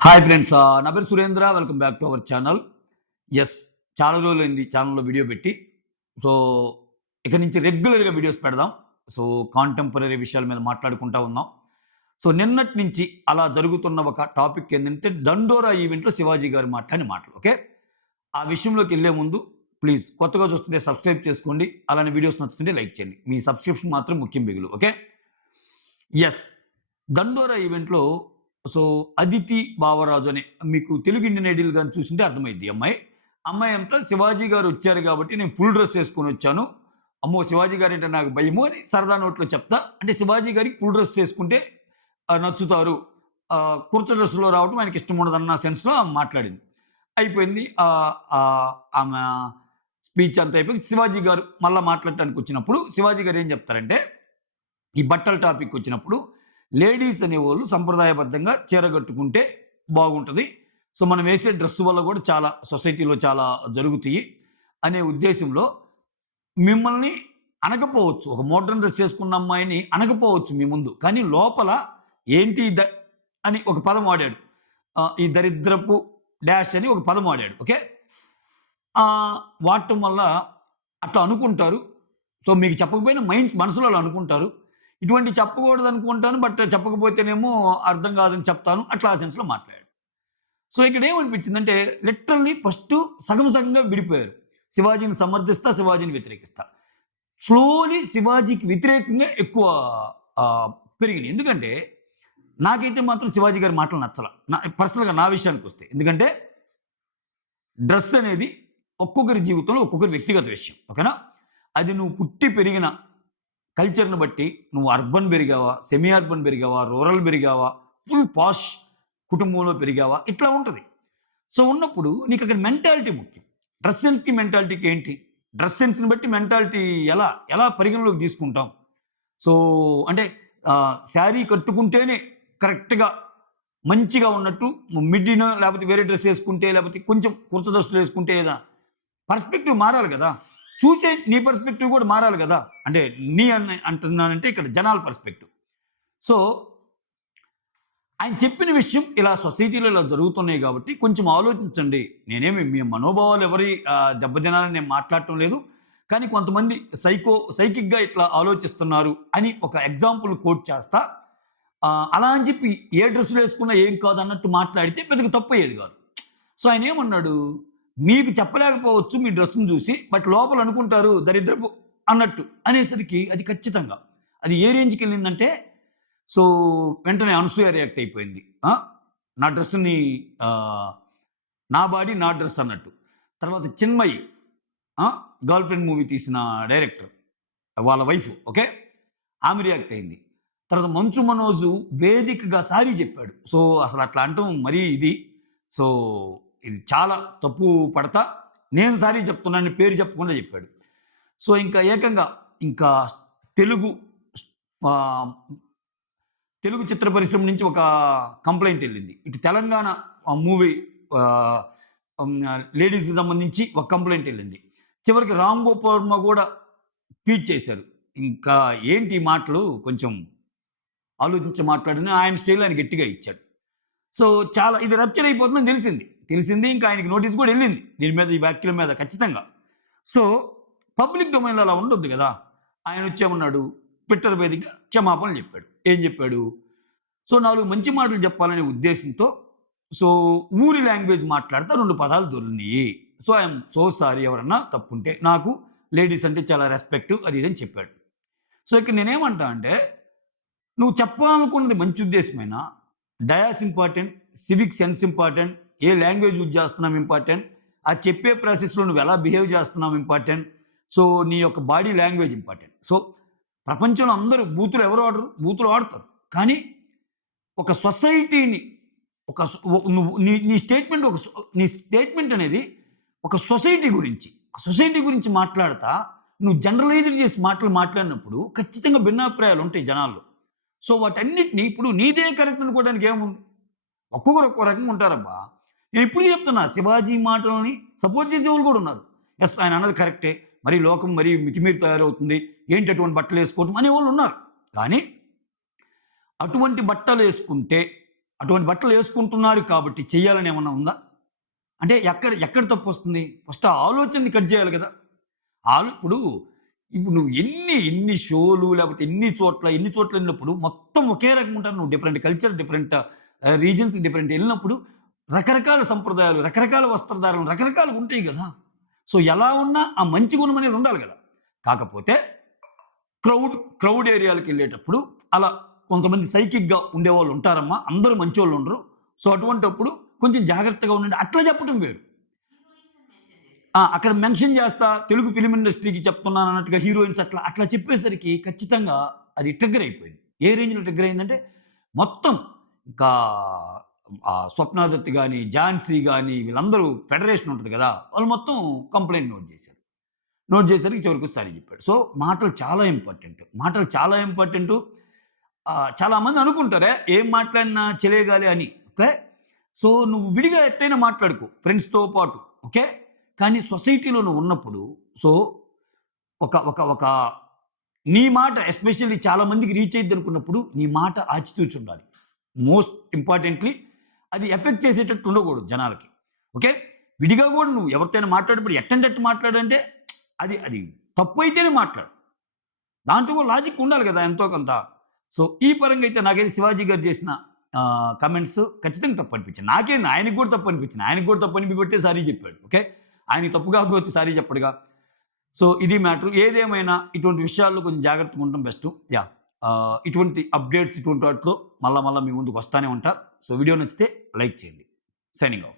Hi friends, నా పేరు Surendra. Welcome back to our channel. Yes, చాలా రోజులైంది ఛానల్‌లో వీడియో పెట్టి. సో, ఇక నుంచి రెగ్యులర్‌గా వీడియోస్ పెడదాం. సో, కాంటెంపరరీ విషయాల మీద మాట్లాడుకుంటా ఉందాం. సో, నిన్నటి నుంచి అలా జరుగుతున్న ఒక టాపిక్ ఏందంటే, దండోరా ఈవెంట్‌లో శివాజీ గారు మాట్లాడిన మాటలు. ఓకే. ఆ విషయంలోకెళ్ళే ముందు ప్లీజ్ కొత్తగా చూస్తుంటే సబ్స్క్రైబ్ చేసుకోండి. అలానే వీడియోస్ నచ్చుతుంటే లైక్ చేయండి. మీ సబ్స్క్రిప్షన్ మాత్రం ముఖ్యం బిగులు. ఓకే. యెస్. దండోరా ఈవెంట్‌లో సో, అదితి బావరాజు అని మీకు తెలుగు ఇండియన్ ఐడల్ గాని చూసుంటే అర్థమైద్ది ఈ అమ్మాయి. అమ్మాయి అంతా శివాజీ గారు వచ్చారు కాబట్టి నేను ఫుల్ డ్రెస్ ఏసుకొనొచ్చాను. అమ్మో! శివాజీ గారంటే నాకు భయము అని సరదా నోట్లో చెప్తా. అంటే శివాజీ గారికి ఫుల్ డ్రెస్ చేసుకుంటే నచ్చుతారు. కుర్చ డ్రెస్‌లో రావటం ఆయనకి ఇష్టం ఉండదన్న సెన్స్‌లో ఆమె మాట్లాడింది. అయిపోయింది. ఆమె స్పీచ్ అంతా అయిపోయి శివాజీ గారు మళ్ళా మాట్లాడటానికొచ్చినప్పుడు శివాజీ గారు ఏం చెప్తారంటే, ఈ బట్టల టాపిక్ వచ్చినప్పుడు లేడీస్ అనేవోళ్ళు సంప్రదాయబద్ధంగా చీర కట్టుకుంటే బాగుంటది. సో, మనం వేసే డ్రెస్ వల్ల కూడా చాలా సొసైటీలో చాలా జరుగుతాయి అనే ఉద్దేశంలో మిమ్మల్ని అనకపోవచ్చు. ఒక మోడర్న్ డ్రెస్ చేసుకున్న అమ్మాయిని అనకపోవచ్చు మీ ముందు. కానీ లోపల ఏంటి అని ఒక పదం వాడాడు. ఈ దరిద్రపు డాష్ అని ఒక పదం వాడాడు. ఓకే. వాడటం వల్ల అట్లా అనుకుంటారు. సో, మీకు చెప్పకపోయినా మనసులో అలా అనుకుంటారు. ఇటువంటివి చెప్పకూడదనుకుంటాను. బట్ చెప్పకపోతేనేమో అర్థం కాదని చెప్తాను. అట్లా ఆ సెన్స్‌లో మాట్లాడాడు. సో, ఇక్కడ ఏమనిపించిందంటే లిటరల్లీ ఫస్టు సగం సగంగా విడిపోయారు. శివాజీని సమర్థిస్తా, శివాజీని వ్యతిరేకిస్తా. స్లోలీ శివాజీకి వ్యతిరేకంగా ఎక్కువ ఆహ్, పెరిగినియి. ఎందుకంటే నాకైతే మాత్రం శివాజీ గారి మాటలు నచ్చల. పర్సనల్‌గా నా విషయానికొస్తే. ఎందుకంటే డ్రెస్ అనేది ఒక్కొక్కరి జీవితంలో ఒక్కొక్కరి వ్యక్తిగత విషయం. ఓకేనా? అది నువ్వు పుట్టి పెరిగిన కల్చర్‌ని బట్టి నువ్వు అర్బన్ పెరిగావా? సెమీ అర్బన్ పెరిగావా? రూరల్ పెరిగావా? ఫుల్ పాష్ కుటుంబంలో పెరిగావా? ఇట్లా ఉంటది. సో, ఉన్నప్పుడు నీకక్కడ మెంటాలిటీ ముఖ్యం. డ్రెస్ సెన్స్‌కి మెంటాలిటీకి ఏంటి? డ్రెస్ సెన్స్‌ని బట్టి మెంటాలిటీ ఎలా పరిగణలోకి తీసుకుంటాం? సో, అంటే శారీ కట్టుకుంటేనే కరెక్ట్‌గా మంచిగా ఉన్నట్టు మిడ్డినో లేకపోతే వేరే డ్రెస్ ఏసుకుంటే లేకపోతే కొంచెం కుర్చ దుస్తులేసుకుంటే పర్స్పెక్టివ్ మారాలి గదా! చూసే నీ పర్స్పెక్టివ్ గూడా మారాలి గదా! అంటే అంటున్నానంటే ఇక్కడ జనాల పర్స్పెక్టివ్. సో, ఆయన చెప్పిన విషయం ఇలా సొసైటీలో ఇలా జరుగుతున్నాయి గాబట్టి కొంచెం ఆలోచించండి. నేనేమి మీ మనోభావాలు ఎవరి దెబ్బతినాలని నేను మాట్లాడటం లేదు. కానీ కొంతమంది సైకిక్‌గా ఇట్లా ఆలోచిస్తున్నారు అని ఒక ఎగ్జాంపుల్ కోట్ చేస్తా. అలా అని చెప్పి ఏ డ్రెస్సులేసుకున్నా ఏం కాదన్నట్టు మాట్లాడితే పెద్దగా తప్పయ్యేది గాదు. సో, ఆయనేమన్నాడు, మీకు చెప్పలేకపోవచ్చు మీ డ్రెస్‌ని జూసి. బట్ లోపల అనుకుంటారు దరిద్రపు అన్నట్టు అనేసరికి అది ఖచ్చితంగా. అది ఏ రేంజ్‌కెళ్ళిందంటే సో, వెంటనే అనసూయ రియాక్ట్ అయిపోయింది. నా డ్రెస్‌ని ఆహ్, నా బాడీ నా డ్రెస్ అన్నట్టు. తర్వాత చిన్మయి గర్ల్ ఫ్రెండ్ మూవీ తీసిన డైరెక్టర్. వాళ్ళ వైఫ్. ఓకే. ఆమె రియాక్ట్ అయింది. తర్వాత మంచు మనోజు వేదికగా సారీ చెప్పాడు. సో, అసలు అట్లా అనటం మరీ ఇది. సో, ఇది చాలా తప్పు పడతా. నేను సారీ చెప్తున్నానని పేరు చెప్పకుండా చెప్పాడు. సో, ఇంకా ఏకంగా ఇంకా తెలుగు ఆహ్, తెలుగు చిత్ర పరిశ్రమ నుంచి ఒక కంప్లెయింట్ ఎళ్ళింది. ఇటు తెలంగాణ మూవీ ఆహ్, లేడీస్‌కి సంబంధించి ఒక కంప్లెయింట్ ఎళ్ళింది. చివరికి రామ్ గోపాల్ వర్మ గూడా ట్వీట్ చేశారు. ఇంకా ఏంటి ఈ మాటలు కొంచెం ఆలోచించి మాట్లాడని ఆయన స్టైల్‌లో ఆయన గట్టిగా ఇచ్చాడు. సో, చాలా ఇది రప్చర్ అయిపోతుందని తెలిసింది. తెలిసింది. ఇంకా ఆయనకి నోటీస్ కూడా ఎళ్ళింది. దీని మీద ఈ వ్యాఖ్యల మీద ఖచ్చితంగా. సో, పబ్లిక్ డొమైన్‌లో అలా ఉండొద్దు గదా! ఆయనొచ్చేమన్నాడు, ట్విట్టర్ వేదికగా క్షమాపణలు చెప్పాడు. ఏం చెప్పాడు? సో, 4 మంచి మాటలు చెప్పాలనే ఉద్దేశంతో సో, ఊరి లాంగ్వేజ్ మాట్లాడితే 2 పదాలు దొర్లినియి. So, I am so sorry ఎవరన్నా తప్పుంటే. నాకు లేడీస్ అంటే చాలా రెస్పెక్ట్ అది ఇది అని చెప్పాడు. సో, ఇక్కడ నేనేమంటా అంటే నువ్వు చెప్పాలనుకున్నది మంచి ఉద్దేశమైనా, dais important, civic sense important, ఏ లాంగ్వేజ్ యూజ్ చేస్తున్నాం ఇంపార్టెంట్, ఆ చెప్పే ప్రాసెస్‌లో నువ్వు ఎలా బిహేవ్ చేస్తున్నావు ఇంపార్టెంట్. సో, నీ యొక్క బాడీ లాంగ్వేజ్ ఇంపార్టెంట్. సో, ప్రపంచంలో అందరూ బూతులు ఎవరు వాడరు? బూతులు వాడతారు. కానీ ఒక సొసైటీని ఒక సొ నువ్వు నీ స్టేట్మెంట్ అనేది ఒక సొసైటీ గురించి, ఒక సొసైటీ గురించి మాట్లాడతా నువ్వు జనరలైజ్డ్ చేసి మాటలు మాట్లాడినప్పుడు ఖచ్చితంగా భిన్నాభిప్రాయాలు ఉంటాయి జనాల్లో. సో, వాటన్నిటిని ఇప్పుడు నీదే కరెక్ట్ అనుకోవడానికి ఏముంది? ఒక్కొక్కరు ఒక్కో రకంగా ఉంటారబ్బా! నేను ఇప్పటికి చెప్తున్నా శివాజీ మాటలని సపోర్ట్ చేసేవాళ్ళు కూడా ఉన్నారు. యెస్, ఆయన అన్నది కరెక్టే. మరి లోకం మరీ మితిమీరి తయారవుతుంది. ఏంటి అటువంటి బట్టలేసుకోవటం అనేవాళ్ళు ఉన్నారు. కానీ అటువంటి బట్టలేసుకుంటే అటువంటి బట్టలు వేసుకుంటున్నారు కాబట్టి చెయ్యాలని ఏమన్నా ఉందా? అంటే ఎక్కడ ఎక్కడ తప్పొస్తుంది? ఫస్ట్ ఆ ఆలోచనని కట్ చేయాలి కదా! ఇప్పుడు నువ్వు ఎన్ని షోలు లేకపోతే ఎన్ని చోట్ల ఎళ్ళినప్పుడు మొత్తం ఒకే రకంగా ఉంటారు. నువ్వు డిఫరెంట్ కల్చర్, డిఫరెంట్ రీజియన్స్‌కి డిఫరెంట్ ఎళ్ళినప్పుడు రకరకాల సంప్రదాయాలు, రకరకాల వస్త్రధారణలు రకరకాలుగా ఉంటాయి గదా! సో, ఎలా ఉన్నా ఆ మంచి గుణం అనేది ఉండాలి గదా! కాకపోతే క్రౌడ్ ఏరియాలకెళ్ళేటప్పుడు అలా కొంతమంది సైకిక్‌గా ఉండేవాళ్ళు ఉంటారమ్మా. అందరూ మంచోళ్ళుండరు. సో, అటువంటప్పుడు కొంచెం జాగ్రత్తగా ఉండండి. అట్లా చెప్పటం వేరు. అక్కడ మెన్షన్ చేస్తా తెలుగు ఫిల్మ్ ఇండస్ట్రీకి చెప్తున్నానన్నట్టుగా హీరోయిన్స్ అట్లా చెప్పేసరికి ఖచ్చితంగా అది ట్రిగ్గర్ అయిపోయింది. ఏ రేంజ్‌లో ట్రిగ్గర్ అయిందంటే మొత్తం ఇంకా 'స్వప్న దత్' గాని, 'ఝాన్సీ' గాని వీళ్ళందరూ ఫెడరేషన్ ఉంటది కదా! వాళ్ళు మొత్తం కంప్లెయింట్ నోట్ చేశారు. నోట్ చేసేసరికి చివరికి సారీ చెప్పాడు. సో, మాటలు చాలా ఇంపార్టెంట్. మాటలు చాలా ఇంపార్టెంటు. చాలామంది అనుకుంటారే ఏం మాట్లాడినా చెలేగాలి అని. ఓకే. సో, నువ్వు విడిగా ఎట్టైనా మాట్లాడుకో ఫ్రెండ్స్‌తో పాటు. ఓకే. కానీ సొసైటీలో నువ్వు ఉన్నప్పుడు సో, ఒక ఒక ఒక నీ మాట ఎస్పెషల్లీ చాలా మందికి రీచ్ అయిద్దనుకున్నప్పుడు నీ మాట ఆచితూచి ఉండాలి. మోస్ట్ ఇంపార్టెంట్‌లీ అది ఎఫెక్ట్ చేసేటట్టు ఉండకూడదు జనాలకి. ఓకే. విడిగా గూడా నువ్వు ఎవరితోనైనా మాట్లాడేటప్పుడు ఎట్టంటే అట్ట మాట్లాడంటే అది అది తప్పు అయితేనే మాట్లాడు. దాంట్లో కూడా లాజిక్ ఉండాలి గదా! ఎంతో కొంత. సో, ఈ పరంగా అయితే నాకైతే 'శివాజీ' గారు చేసిన కామెంట్స్ ఖచ్చితంగా తప్పు అనిపించింది. నాకేంది ఆయనకి కూడా తప్పు అనిపించింది. ఆయనకి కూడా తప్పు అనిపిబట్టే సారీ చెప్పాడు. ఓకే. ఆయనకి తప్పు కాకపోతే సారీ చెప్పడుగా. సో, ఇది మ్యాటర్. ఏదేమైనా ఇటువంటి విషయాల్లో కొంచెం జాగ్రత్తగా ఉండడం బెస్టు. యాహ్! ఇటువంటి అప్డేట్స్ ఇటువంటి వాటిలో మళ్ళా మీ ముందుకు వస్తానే ఉంటా. సో, వీడియో నచ్చితే లైక్ చేయండి. Signing off.